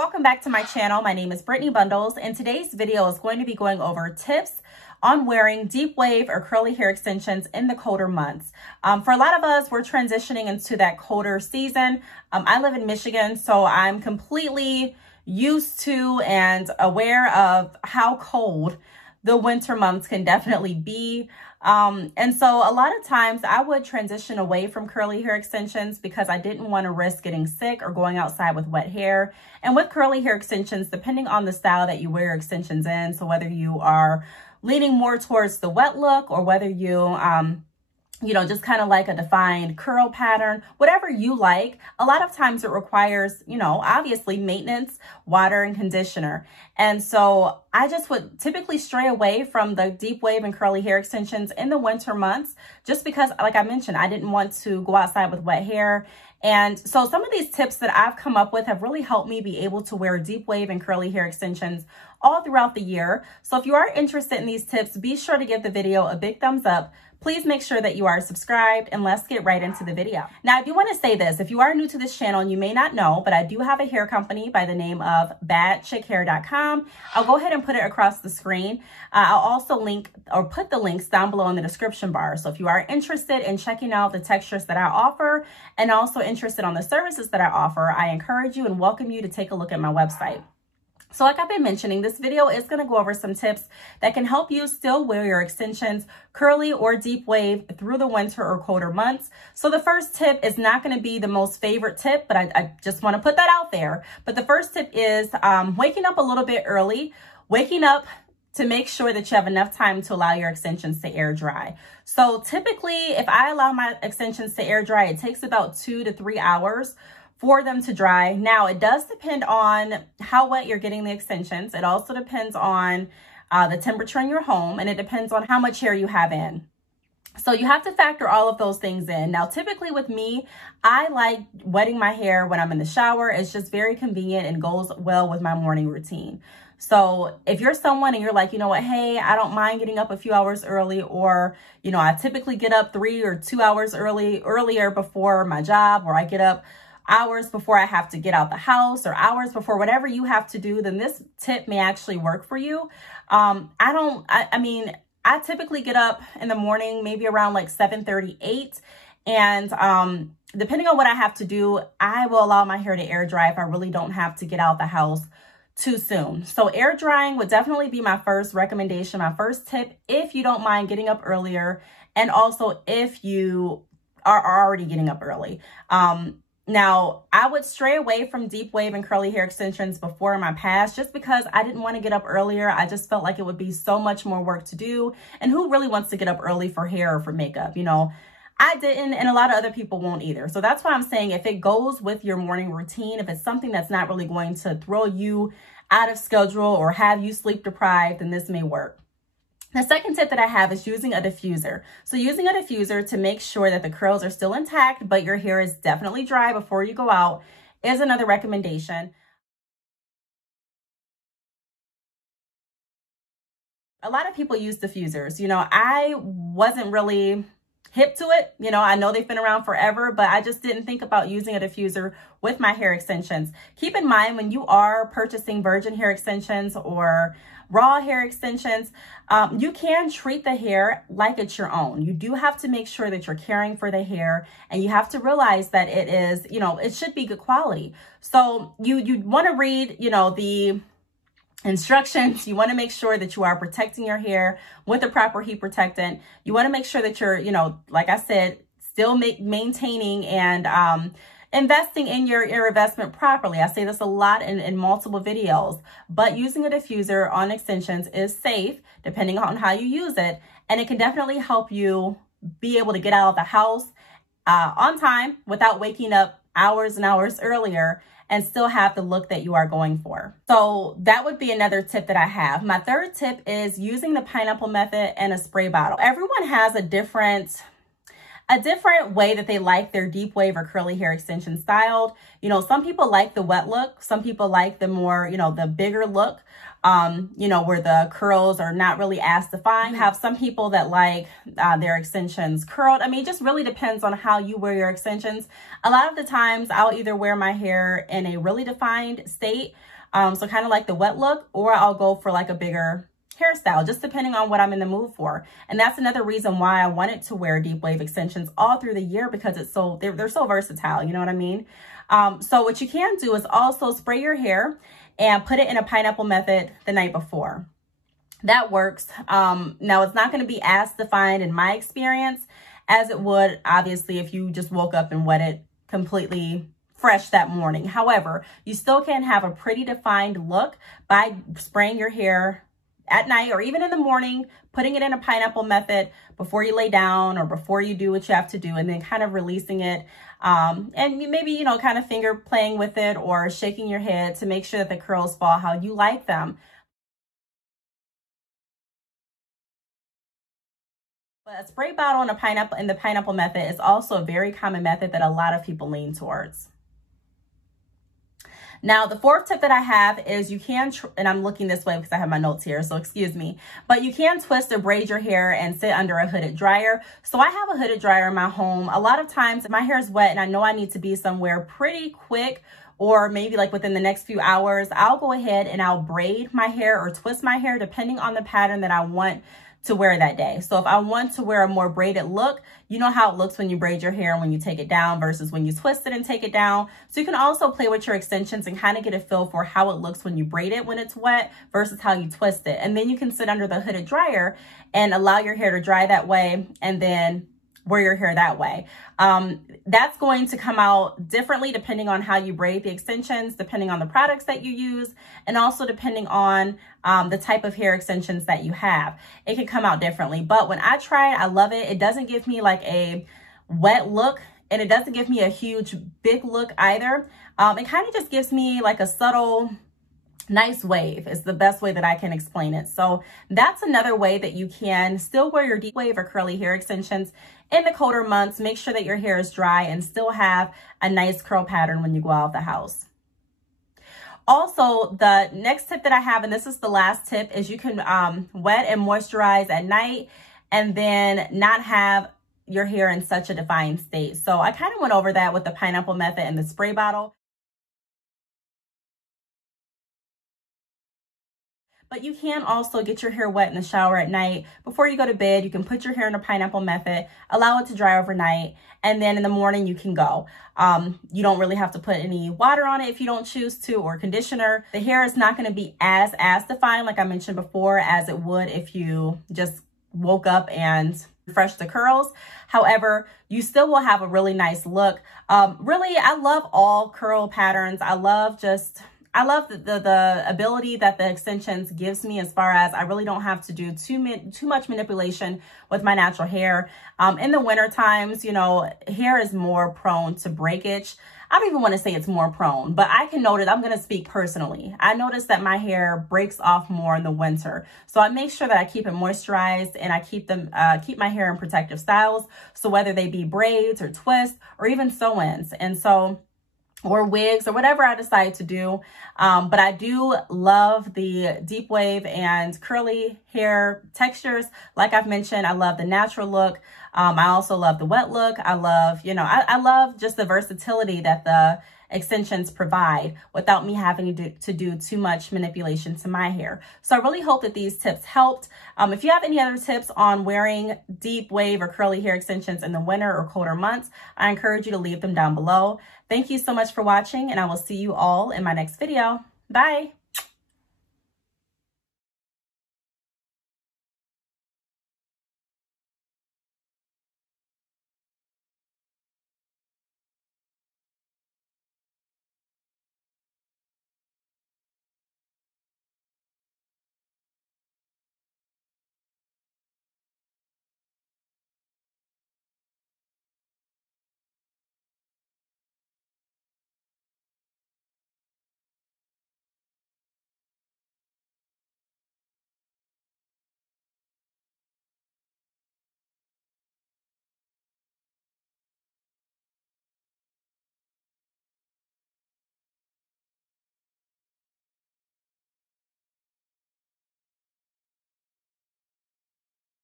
welcome back to my channel. My name is Brittany Bundles, and today's video is going to be going over tips on wearing deep wave or curly hair extensions in the colder months. For a lot of us, we're transitioning into that colder season. I live in Michigan, so I'm completely used to and aware of how cold the winter months can definitely be. And so a lot of times I would transition away from curly hair extensions because I didn't want to risk getting sick or going outside with wet hair. And with curly hair extensions, depending on the style that you wear extensions in, so whether you are leaning more towards the wet look or whether you, just kind of like a defined curl pattern, whatever you like, a lot of times it requires, obviously maintenance, water, and conditioner. And so I just would typically stray away from the deep wave and curly hair extensions in the winter months, just because, like I mentioned, I didn't want to go outside with wet hair. And so some of these tips that I've come up with have really helped me be able to wear deep wave and curly hair extensions all throughout the year. So if you are interested in these tips, be sure to give the video a big thumbs up. Please make sure that you are subscribed, and let's get right into the video. Now, I do want to say this. If you are new to this channel, and you may not know, but I do have a hair company by the name of badchickhair.com. I'll go ahead and put it across the screen. I'll also put the links down below in the description bar. So if you are interested in checking out the textures that I offer and also interested on the services that I offer, I encourage you and welcome you to take a look at my website. So like I've been mentioning, this video is going to go over some tips that can help you still wear your extensions curly or deep wave through the winter or colder months. So the first tip is not going to be the most favorite tip, but I just want to put that out there. But the first tip is waking up a little bit early, waking up to make sure that you have enough time to allow your extensions to air dry. So typically, if I allow my extensions to air dry, it takes about 2 to 3 hours for them to dry. Now, it does depend on how wet you're getting the extensions. It also depends on the temperature in your home, and it depends on how much hair you have in. So you have to factor all of those things in. Now, typically with me, I like wetting my hair when I'm in the shower. It's just very convenient and goes well with my morning routine. So if you're someone and you're like, you know what, hey, I don't mind getting up a few hours early, or, I typically get up 3 or 2 hours earlier before my job, or I get up hours before I have to get out the house, or hours before whatever you have to do, then this tip may actually work for you. I typically get up in the morning, maybe around like 7:38. And depending on what I have to do, I will allow my hair to air dry if I really don't have to get out the house too soon. So air drying would definitely be my first recommendation, my first tip, if you don't mind getting up earlier. And also if you are already getting up early. Now, I would stray away from deep wave and curly hair extensions before in my past, just because I didn't want to get up earlier. I just felt like it would be so much more work to do. And who really wants to get up early for hair or for makeup? I didn't, and a lot of other people won't either. So that's why I'm saying, if it goes with your morning routine, if it's something that's not really going to throw you out of schedule or have you sleep deprived, then this may work. The second tip that I have is using a diffuser. So using a diffuser to make sure that the curls are still intact, but your hair is definitely dry before you go out, is another recommendation. A lot of people use diffusers. I wasn't really hip to it. I know they've been around forever, but I just didn't think about using a diffuser with my hair extensions. Keep in mind, when you are purchasing virgin hair extensions or raw hair extensions, you can treat the hair like it's your own. You do have to make sure that you're caring for the hair, and you have to realize that it is, it should be good quality. So you want to read, the instructions. You want to make sure that you are protecting your hair with a proper heat protectant. You want to make sure that you're, like I said, still maintaining and investing in your investment properly. I say this a lot in multiple videos, but using a diffuser on extensions is safe depending on how you use it. And it can definitely help you be able to get out of the house on time without waking up hours and hours earlier, and still have the look that you are going for. So that would be another tip that I have. My third tip is using the pineapple method and a spray bottle. Everyone has a different A different way that they like their deep wave or curly hair extension styled. Some people like the wet look. Some people like the more, the bigger look, where the curls are not really as defined. You have some people that like their extensions curled. I mean, it just really depends on how you wear your extensions. A lot of the times I'll either wear my hair in a really defined state, so kind of like the wet look, or I'll go for like a bigger hairstyle, just depending on what I'm in the mood for. And that's another reason why I wanted to wear deep wave extensions all through the year, because they're so versatile, you know what I mean? So what you can do is also spray your hair and put it in a pineapple method the night before. That works. Now it's not going to be as defined in my experience as it would obviously if you just woke up and wet it completely fresh that morning. However, you still can have a pretty defined look by spraying your hair at night or even in the morning, putting it in a pineapple method before you lay down or before you do what you have to do, and then kind of releasing it. And maybe, kind of finger playing with it or shaking your head to make sure that the curls fall how you like them. But a spray bottle and the pineapple method is also a very common method that a lot of people lean towards. Now, the fourth tip that I have is you can, and I'm looking this way because I have my notes here, so excuse me, but you can twist or braid your hair and sit under a hooded dryer. So I have a hooded dryer in my home. A lot of times my hair is wet and I know I need to be somewhere pretty quick, or maybe like within the next few hours, I'll go ahead and I'll braid my hair or twist my hair depending on the pattern that I want to wear that day. So if I want to wear a more braided look, you know how it looks when you braid your hair and when you take it down versus when you twist it and take it down. So you can also play with your extensions and kind of get a feel for how it looks when you braid it when it's wet versus how you twist it. And then you can sit under the hooded dryer and allow your hair to dry that way and then wear your hair that way. That's going to come out differently depending on how you braid the extensions, depending on the products that you use, and also depending on the type of hair extensions that you have. It can come out differently, but when I try it, I love it. It doesn't give me like a wet look, and it doesn't give me a huge big look either. It kind of just gives me like a subtle nice wave is the best way that I can explain it. So that's another way that you can still wear your deep wave or curly hair extensions in the colder months. Make sure that your hair is dry and still have a nice curl pattern when you go out of the house. Also, the next tip that I have, and this is the last tip, is you can wet and moisturize at night and then not have your hair in such a defined state. So I kind of went over that with the pineapple method and the spray bottle. But you can also get your hair wet in the shower at night. Before you go to bed, you can put your hair in a pineapple method, allow it to dry overnight, and then in the morning you can go. You don't really have to put any water on it if you don't choose to, or conditioner. The hair is not going to be as defined, like I mentioned before, as it would if you just woke up and refreshed the curls. However, you still will have a really nice look. Really, I love all curl patterns. I love the ability that the extensions gives me, as far as I really don't have to do too much manipulation with my natural hair. In the winter times, hair is more prone to breakage. I don't even want to say it's more prone, but I can notice, I'm going to speak personally. I notice that my hair breaks off more in the winter. So I make sure that I keep it moisturized and I keep my hair in protective styles. So whether they be braids or twists or even sew-ins. Or wigs or whatever I decide to do. But I do love the deep wave and curly hair textures. Like I've mentioned, I love the natural look. I also love the wet look. I love, I love just the versatility that the extensions provide without me having to do too much manipulation to my hair. So I really hope that these tips helped. If you have any other tips on wearing deep wave or curly hair extensions in the winter or colder months, I encourage you to leave them down below. Thank you so much for watching, and I will see you all in my next video. Bye.